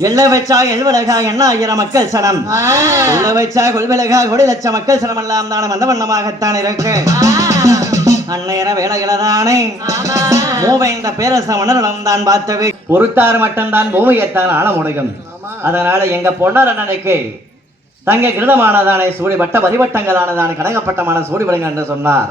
எள்ள வச்சா எழ்வழகா என்ன ஆயிரம் மக்கள் சனம். உள்ள வச்சா கொள்விலகா கொடி லட்ச மக்கள் சனம் எல்லாம் தானே வந்த வண்ணமாகத்தான் இருக்கு. அந்நேர வேலைகளதானே மூவை இந்த பேரச மன்னரிடம் தான் பார்த்தவை பொறுத்தாறு மட்டும்தான் பூமியைத்தான் ஆள முடியும் அதனால எங்க பொன்னார் அண்ணனுக்கு தங்க கிருதமானதானே சூடி வட்ட வரிவட்டங்களானதானே கனகப்பட்டமான சூடி விடுங்க என்று சொன்னார்.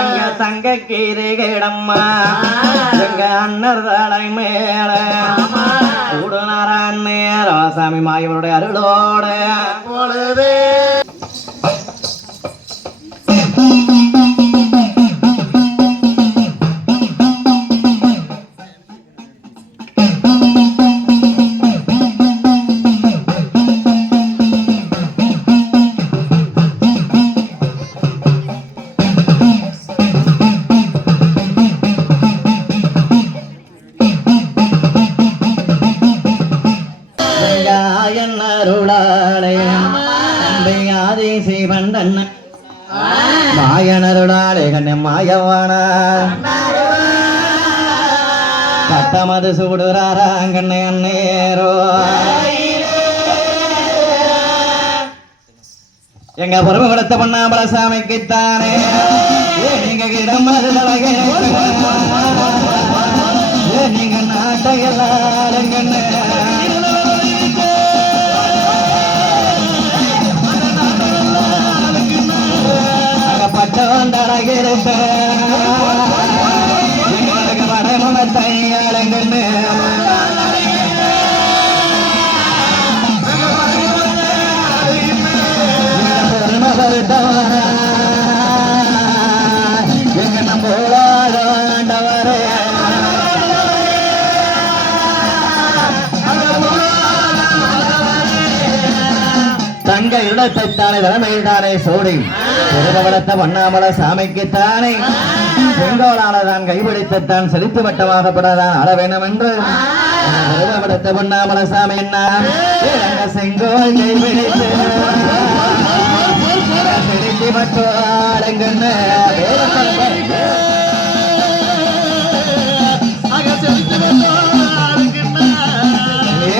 அங்க தங்க கீரைகளம்மா எங்க அண்ணர் தலை மேல கூடுனாரான் ராசாமி மாயவருடைய அருளோட. வெங்காயன் ஆதி சிவந்தன் மாயனருளாலே கண்ண மாயவான. பட்டமது சூடுறாராங்கண்ணே அந்நேரோ. எங்க பொறுப்பு கொடுத்த பண்ணாமல சாமிக்குத்தானே நீங்க கிடம் நீங்க நாட்டையெல்லாம் I get it back. தங்க இடத்தைத்தானே தலைமையில்தானே சோடி திருபவளத்த வண்ணாமல சாமிக்குத்தானே. செங்கோலானதான் கைபிடித்துத்தான் செலுத்து மட்டமாகப்படதான் அற வேணும் என்று திருபவளத்த வண்ணாமல சாமி என்ன செங்கோல் கைபிடித்து. செலுத்தி வட்டாளங்கன்னு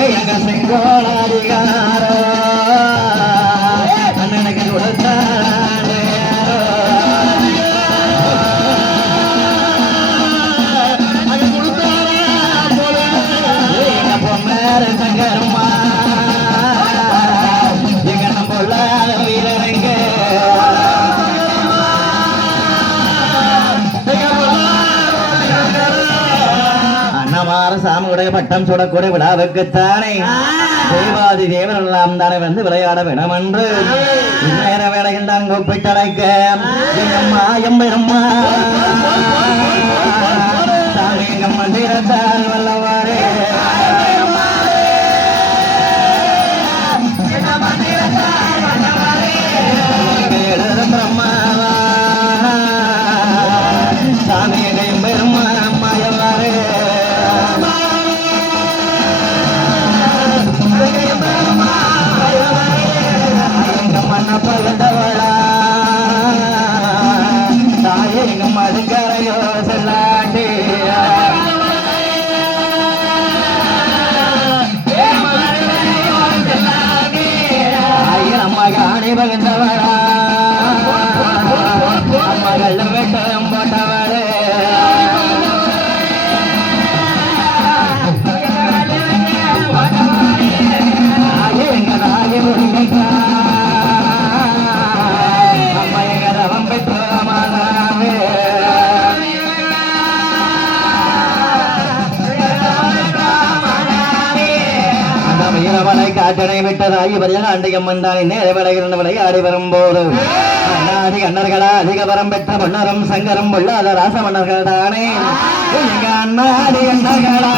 எங்க சாமியுடைய பட்டம் சுடக்கூடிய விழாவுக்குத்தானே தேவாதி தேவர் எல்லாம் தானே வந்து விளையாட வேணும் என்று நேர வேலையில் தான் கூப்பிட்டடைக்க எங்கம்மா எம்பெரும்மா? சாமி எங்கம் மந்திரத்தால் வல்லவாரே அந்த காற்றனை விட்டதாகி வரையாக அண்டையம் வந்தானே நேர ஆடி வரும்போது. அண்ணாதி அண்ணர்களா அதிக வரம் பெற்ற மன்னரும் சங்கரும் பொல்லாத ராச மன்னர்கள் தானே எங்க அண்ணாதி அண்ணர்களா.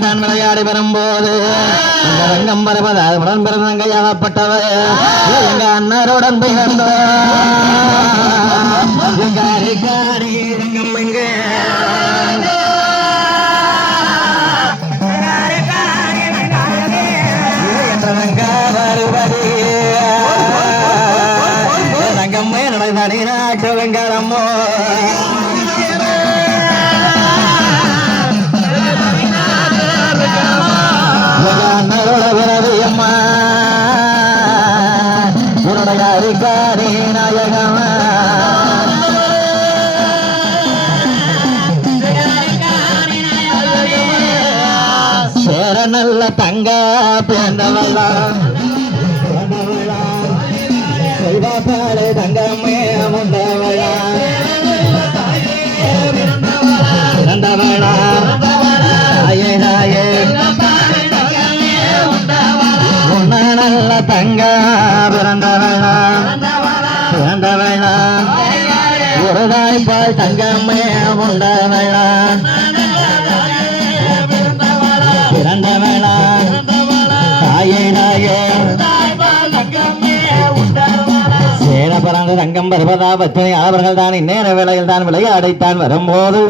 அந்த ரங்கம் வருவதால் உடன் பிறந்தங்க யாகப்பட்டவர் எங்க அண்ணருடன் பிறந்த எங்க ரங்கம்மே நாட்டு வெங்காரம்மோ நல்ல தங்க பிறந்தவளா. பிறந்தவளா தங்கமே முந்தவளா பிறந்தவளா. தாயே தாயே உன்ன நல்ல தங்க பிறந்தவளா. பிறந்தவளா. ஒரு தாய்ப்பால் தங்கமே முண்டவளா பிறந்த தங்கம் பருவதா பத்மனி அவர்கள் தான் இந்நேர வேளையில் தான் விளையாடைத்தான் வரும்போது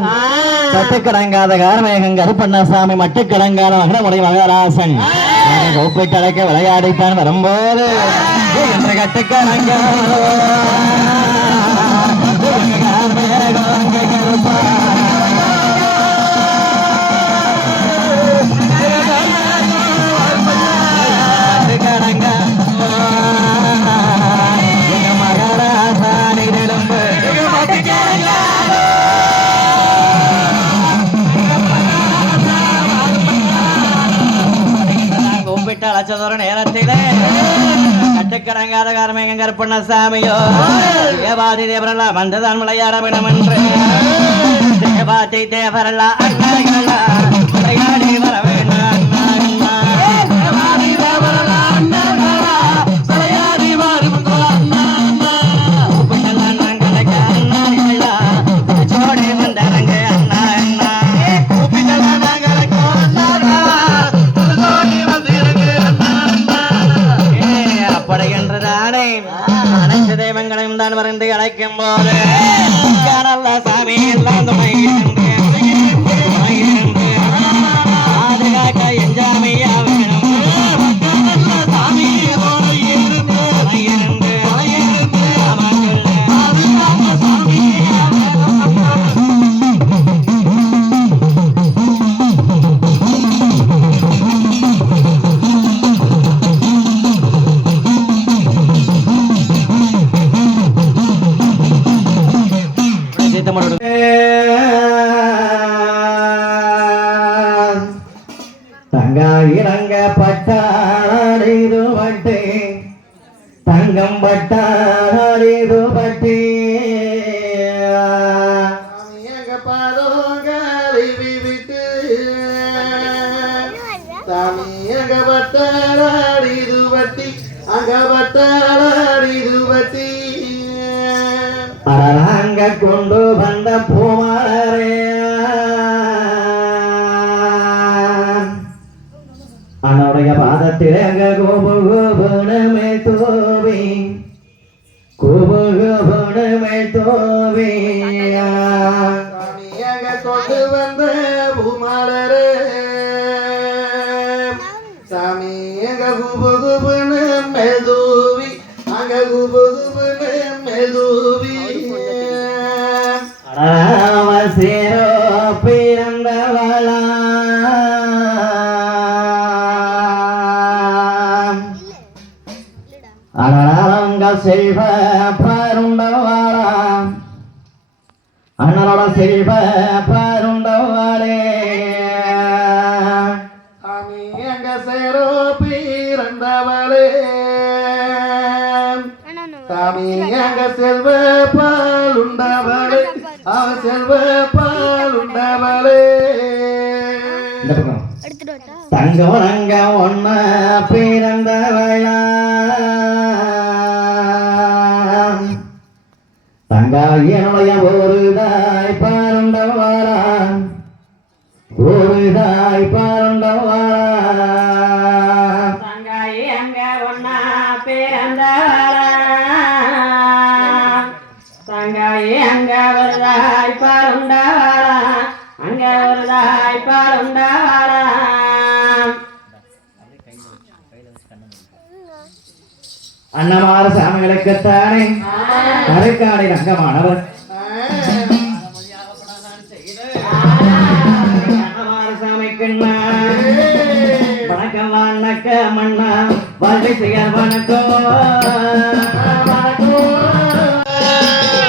கட்டுக்கடங்காத காரமேகம் கருப்பண்ணசாமி மட்டுக்கடங்காத மகனமுடைய மகராசன். அவனை கூப்பிட்டு அழைக்க விளையாடித்தான் வரும்போது என்ற கட்டுக்கடங்காத காரமேகம் கருப்பண்ண சாமியோ தேவாதி தேவரல்லா வந்ததான் விளையாட என்று தேவாதி தேவரல்லா அண்ணாகளெல்லாம் விளையாடி வர தங்க இறங்க பட்டாடிது பட்டே தங்கம் பட்டாடிது பட்டே எங்க பாதோங்கி விட்டு. சாமி எங்க பட்டாடிது வட்டி. அங்க பட்டாடிது அங்க கொண்டு வந்த பூமாரே அவனுடைய பாதத்தில் அங்க கோபு கோபுணமே தோவி. கோபு கோபுணமே தோவி. சாமி எங்க கொண்டு வந்த பூமாலரே சாமி எங்க குபு குபுன்னு மெதுவி அங்க குபு குபுன்னு மெதுவி அனரங்க செல்வ பருண்டவாளா. அண்ணனோட செல்வ பருண்டவாளே. சாமி எங்க சேரோ பிறந்தவளே சாமி எங்க செல்வ பாலுண்டவளே. அவ செல்வ பாலுண்டவளே. அவியனுடைய ஒருதாய் பாருண்டவாரா ஒருதாய் பாருண்டவாரா தங்காயி அங்க ஒன்னா பிறந்தவாரா தங்காயி அங்க ஒருதாய் பாருண்டவாரா அங்க ஒருதாய் பாருண்டவாரா அன்னமார சாமிகளுக்குத்தானே. கருக்காடி ரங்கமானவர் அன்னமார சாமிக்குன்னா வணக்கம் வணக்க மண்ணா வாழ்வை செய்யார் வணக்கம்.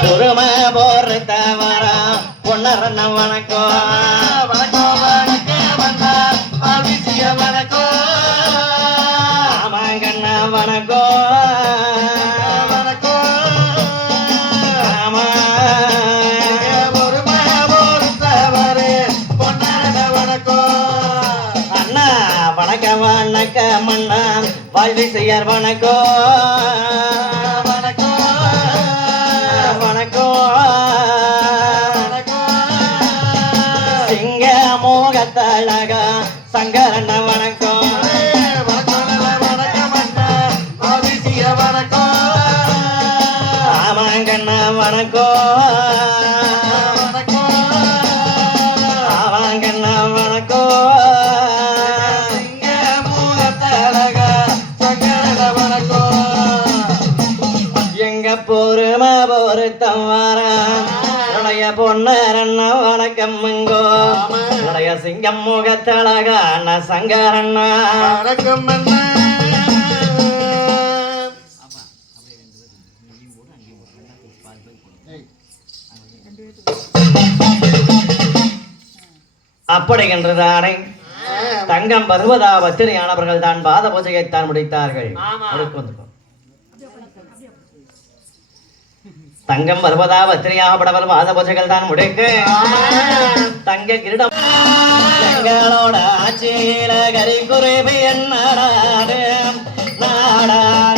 பொறும போறத்தவர பொன்னரண்ண வணக்கம் வணக்கம் வணக்கம். வணக்கம் வணக்க மண்ணா வாழ்வை செய்யார் வணக்கம். வணக்கம். வணக்கம். சிங்க மோகத்தழக சங்கரண்ண வணக்கம். ஆமாங்கண்ணா வணக்கம். வணக்கம்ங்கோ உடைய சிங்கம் முகத்தழக அண்ணா சங்கரண்ணா. அப்படி என்றுதானே தங்கம் பருவதா பத்திரியானவர்கள் தான் பாத பூஜையைத்தான் முடித்தார்கள். தங்கம் வருவதா பத்திரியாகப்படவர் பாத பூஜைகள் தான் முடிக்க. தங்க கிரீடம். எங்களோட ஆட்சியில கரி குறைவு என்ன நாடு. நாடாடு